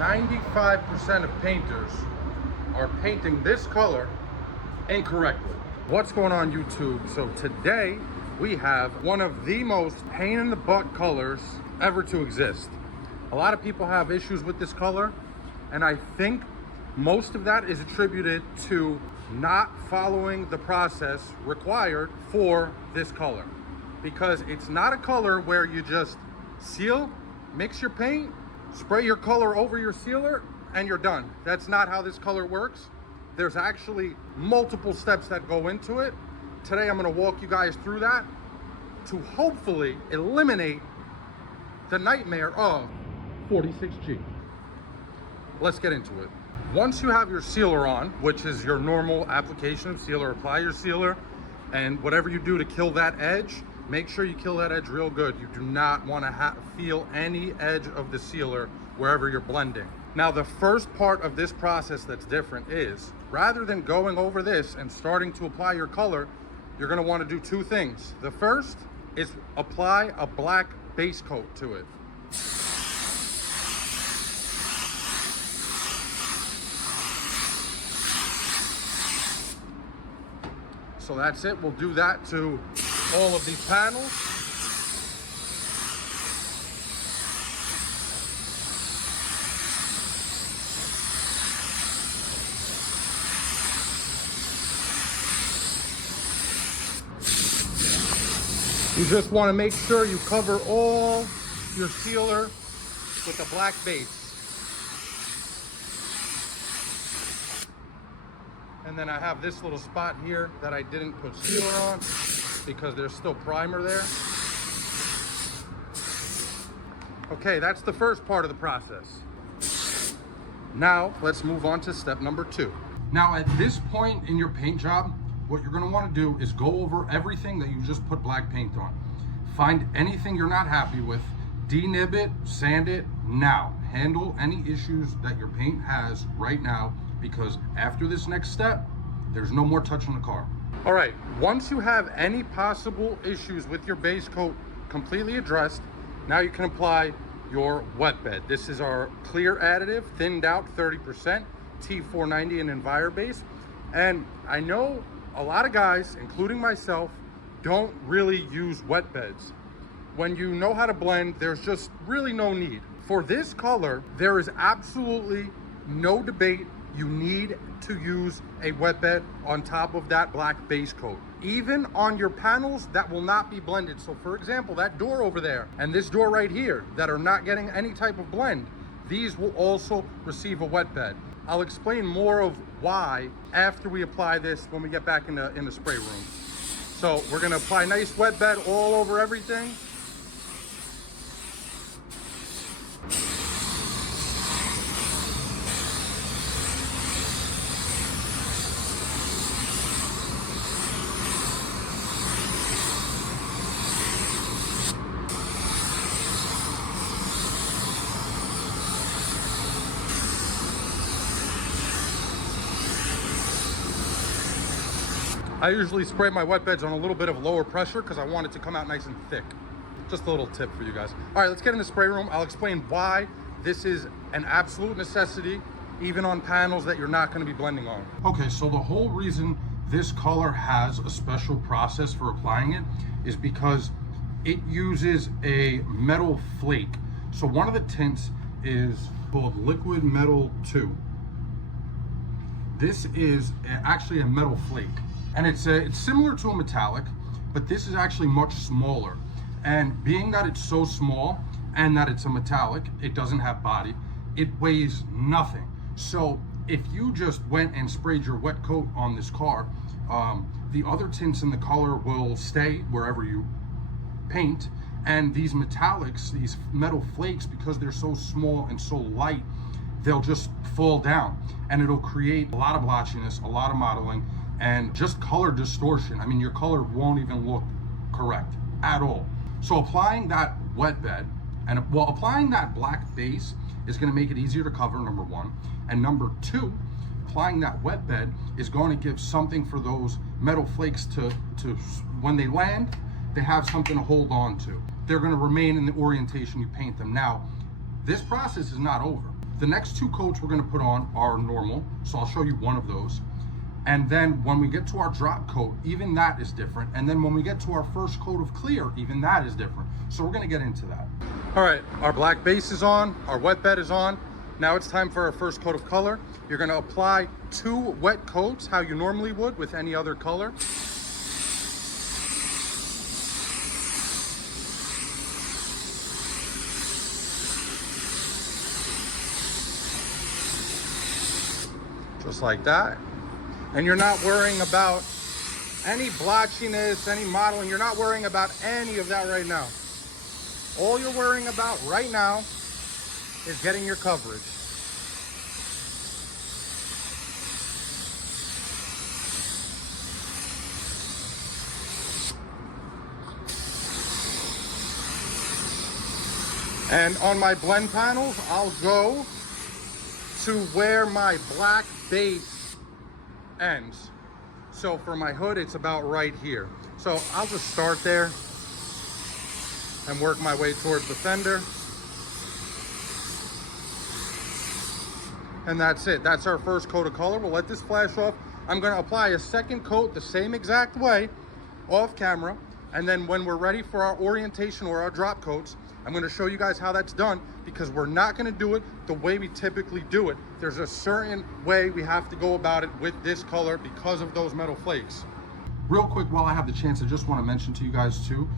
95% of painters are painting this color incorrectly. What's going on, YouTube? So today we have one of the most pain in the butt colors ever to exist. A lot of people have issues with this color, and I think most of that is attributed to not following the process required for this color, because it's not a color where you just seal, mix your paint, spray your color over your sealer, and you're done. That's not how this color works. There's actually multiple steps that go into it. Today I'm going to walk you guys through that to hopefully eliminate the nightmare of 46G. Let's get into it. Once you have your sealer on, which is your normal application of sealer, apply your sealer, and whatever you do to kill that edge, make sure you kill that edge real good. You do not want to feel any edge of the sealer wherever you're blending. Now, the first part of this process that's different is, rather than going over this and starting to apply your color, you're going to want to do two things. The first is apply a black base coat to it. So that's it. We'll do that to all of these panels. You just want to make sure you cover all your sealer with a black base. And then I have this little spot here that I didn't put sealer on because there's still primer there. Okay, that's the first part of the process. Now, let's move on to step number 2. Now, at this point in your paint job, what you're gonna wanna do is go over everything that you just put black paint on. Find anything you're not happy with, denib it, sand it now. Handle any issues that your paint has right now, because after this next step, there's no more touching the car. All right, once you have any possible issues with your base coat completely addressed, now you can apply your wet bed. This is our clear additive, thinned out 30%, T490 and EnviroBase. And I know a lot of guys, including myself, don't really use wet beds. When you know how to blend, there's just really no need. For this color, there is absolutely no debate. You need to use a wet bed on top of that black base coat, even on your panels that will not be blended. So for example, that door over there and this door right here that are not getting any type of blend, these will also receive a wet bed. I'll explain more of why after we apply this when we get back in the spray room. So we're gonna apply nice wet bed all over everything. I usually spray my wet beds on a little bit of lower pressure because I want it to come out nice and thick. Just a little tip for you guys. All right, let's get in the spray room. I'll explain why this is an absolute necessity, even on panels that you're not going to be blending on. Okay, so the whole reason this color has a special process for applying it is because it uses a metal flake. So one of the tints is called Liquid Metal 2. This is actually a metal flake. And it's similar to a metallic, but this is actually much smaller. And being that it's so small and that it's a metallic, it doesn't have body, it weighs nothing. So if you just went and sprayed your wet coat on this car, the other tints in the color will stay wherever you paint. And these metallics, these metal flakes, because they're so small and so light, they'll just fall down. And it'll create a lot of blotchiness, a lot of modeling, and just color distortion. I mean, your color won't even look correct at all. So applying that wet bed, and applying that black base is gonna make it easier to cover, number one. And number two, applying that wet bed is going to give something for those metal flakes to when they land, they have something to hold on to. They're gonna remain in the orientation you paint them. Now, this process is not over. The next 2 coats we're gonna put on are normal, so I'll show you one of those. And then when we get to our drop coat, even that is different. And then when we get to our first coat of clear, even that is different. So we're gonna get into that. All right, our black base is on, our wet bed is on. Now it's time for our first coat of color. You're gonna apply 2 wet coats, how you normally would with any other color. Just like that. And you're not worrying about any blotchiness, any modeling. You're not worrying about any of that right now. All you're worrying about right now is getting your coverage. And on my blend panels, I'll go to where my black base ends. So for my hood, it's about right here. So I'll just start there and work my way towards the fender. And that's it. That's our first coat of color. We'll let this flash off. I'm gonna apply a second coat the same exact way off camera. And then when we're ready for our orientation or our drop coats, I'm gonna show you guys how that's done, because we're not gonna do it the way we typically do it. There's a certain way we have to go about it with this color because of those metal flakes. Real quick, while I have the chance, I just wanna mention to you guys too,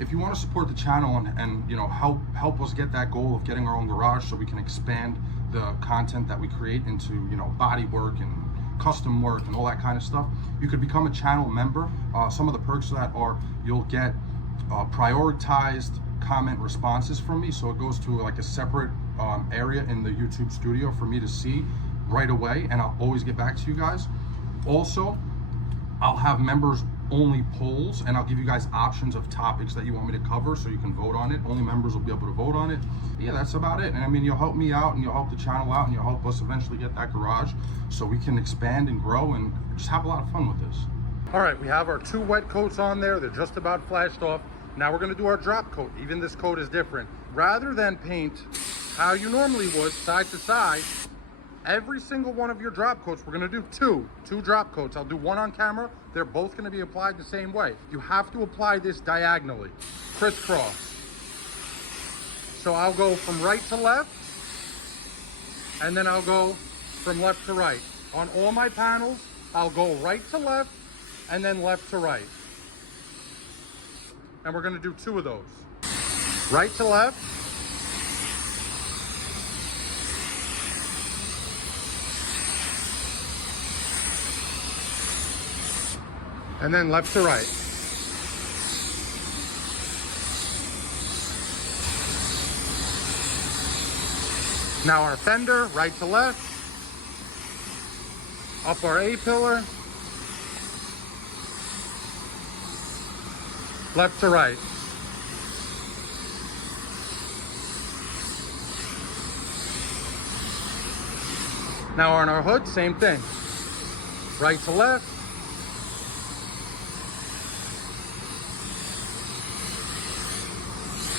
if you wanna support the channel and you know, help us get that goal of getting our own garage so we can expand the content that we create into, you know, body work and custom work and all that kind of stuff, you could become a channel member. Some of the perks of that are you'll get prioritized comment responses from me, so it goes to like a separate area in the YouTube studio for me to see right away, and I'll always get back to you guys. Also, I'll have members only polls, and I'll give you guys options of topics that you want me to cover so you can vote on it. Only members will be able to vote on it. Yeah, that's about it. And I mean, you'll help me out and you'll help the channel out and you'll help us eventually get that garage so we can expand and grow and just have a lot of fun with this. All right, we have our 2 wet coats on there. They're just about flashed off. Now we're gonna do our drop coat. Even this coat is different. Rather than paint how you normally would, side to side, every single one of your drop coats, we're gonna do two drop coats. I'll do one on camera. They're both gonna be applied the same way. You have to apply this diagonally, crisscross. So I'll go from right to left, and then I'll go from left to right. On all my panels, I'll go right to left, and then left to right. And we're gonna do 2 of those. Right to left. And then left to right. Now our fender, right to left. Up our A-pillar. Left to right. Now on our hood, same thing. Right to left.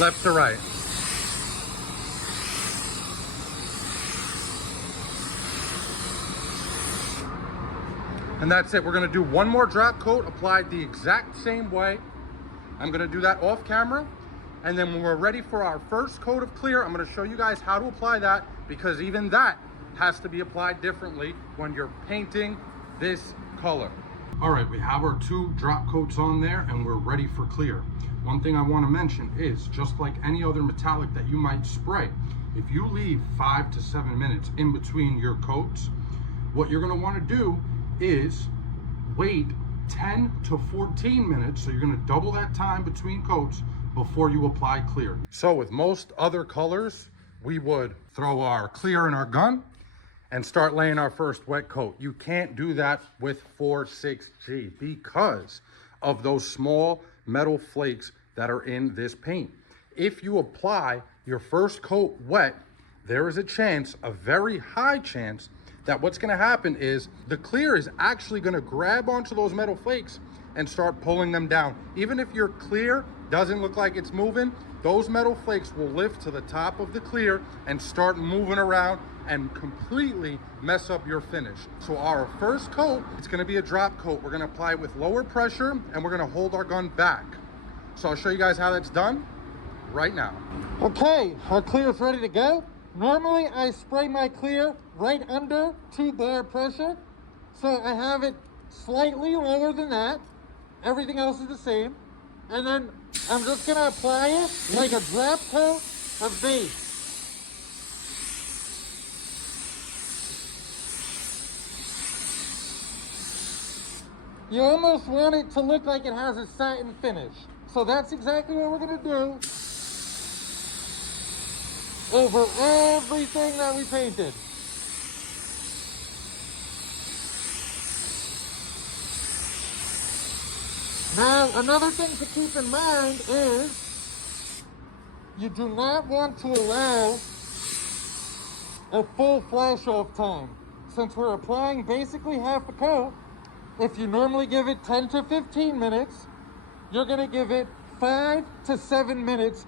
Left to right. And that's it. We're gonna do one more drop coat applied the exact same way. I'm gonna do that off camera. And then when we're ready for our first coat of clear, I'm gonna show you guys how to apply that, because even that has to be applied differently when you're painting this color. All right, we have our 2 drop coats on there and we're ready for clear. One thing I wanna mention is, just like any other metallic that you might spray, if you leave 5 to 7 minutes in between your coats, what you're gonna wanna do is wait 10 to 14 minutes. So you're gonna double that time between coats before you apply clear. So with most other colors, we would throw our clear in our gun and start laying our first wet coat. You can't do that with 4,6G because of those small metal flakes that are in this paint. If you apply your first coat wet, there is a chance, a very high chance, that what's gonna happen is the clear is actually gonna grab onto those metal flakes and start pulling them down. Even if your clear doesn't look like it's moving, those metal flakes will lift to the top of the clear and start moving around and completely mess up your finish. So our first coat, it's gonna be a drop coat. We're gonna apply it with lower pressure and we're gonna hold our gun back. So I'll show you guys how that's done right now. Okay, our clear is ready to go. Normally I spray my clear right under 2 bar pressure. So I have it slightly lower than that. Everything else is the same. And then I'm just gonna apply it like a drop coat of base. You almost want it to look like it has a satin finish. So that's exactly what we're gonna do over everything that we painted. Now, another thing to keep in mind is you do not want to allow a full flash off time. Since we're applying basically half a coat, if you normally give it 10 to 15 minutes, you're gonna give it 5 to 7 minutes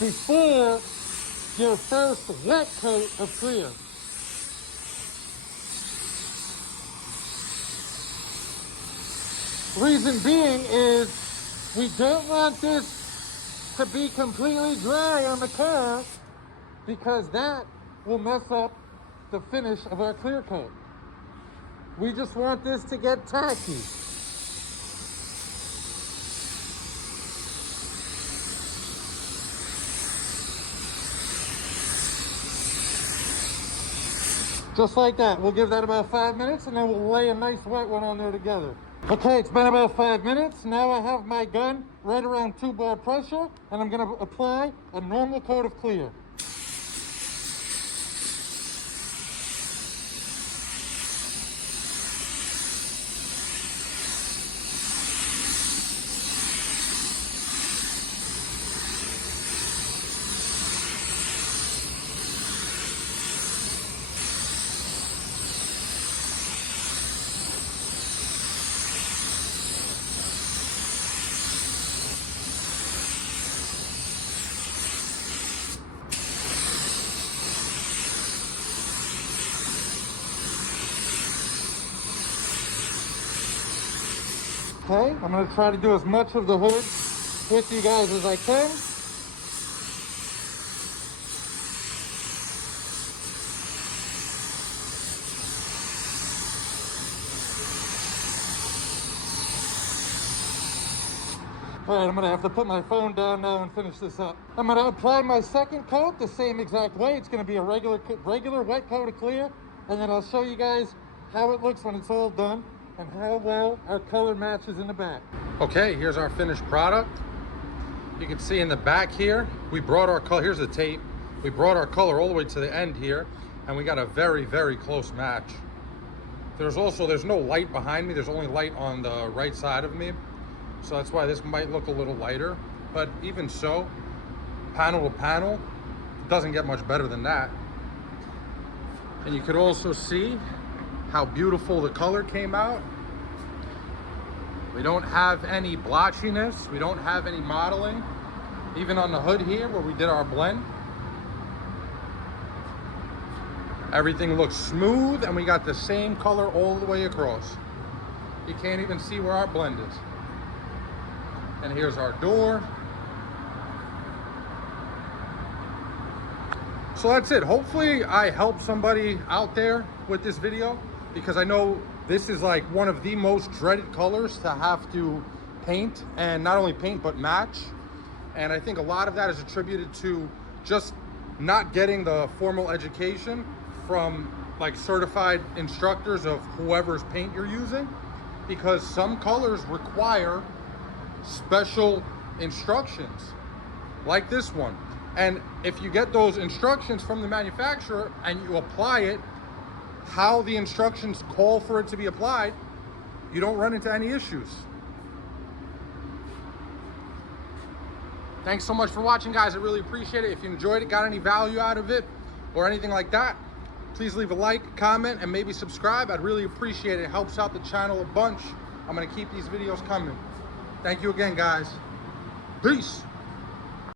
before your first wet coat of clear. Reason being is we don't want this to be completely dry on the car because that will mess up the finish of our clear coat. We just want this to get tacky. Just like that. We'll give that about 5 minutes and then we'll lay a nice wet one on there together. Okay, it's been about 5 minutes. Now I have my gun right around 2 bar pressure and I'm gonna apply a normal coat of clear. Okay, I'm going to try to do as much of the hood with you guys as I can. All right, I'm going to have to put my phone down now and finish this up. I'm going to apply my second coat the same exact way. It's going to be a regular wet coat of clear, and then I'll show you guys how it looks when it's all done and how well our color matches in the back. Okay, here's our finished product. You can see in the back here, we brought our color, here's the tape. We brought our color all the way to the end here, and we got a very, very close match. There's no light behind me. There's only light on the right side of me. So that's why this might look a little lighter, but even so, panel to panel, it doesn't get much better than that. And you could also see how beautiful the color came out. We don't have any blotchiness. We don't have any modeling. Even on the hood here where we did our blend, everything looks smooth and we got the same color all the way across. You can't even see where our blend is. And here's our door. So that's it. Hopefully I helped somebody out there with this video, because I know this is like one of the most dreaded colors to have to paint, and not only paint but match. And I think a lot of that is attributed to just not getting the formal education from like certified instructors of whoever's paint you're using, because some colors require special instructions like this one. And if you get those instructions from the manufacturer and you apply it how the instructions call for it to be applied, you don't run into any issues. Thanks so much for watching, guys. I really appreciate it. If you enjoyed it, got any value out of it or anything like that, please leave a like, comment, and maybe subscribe. I'd really appreciate it. It helps out the channel a bunch. I'm gonna keep these videos coming. Thank you again, guys. Peace.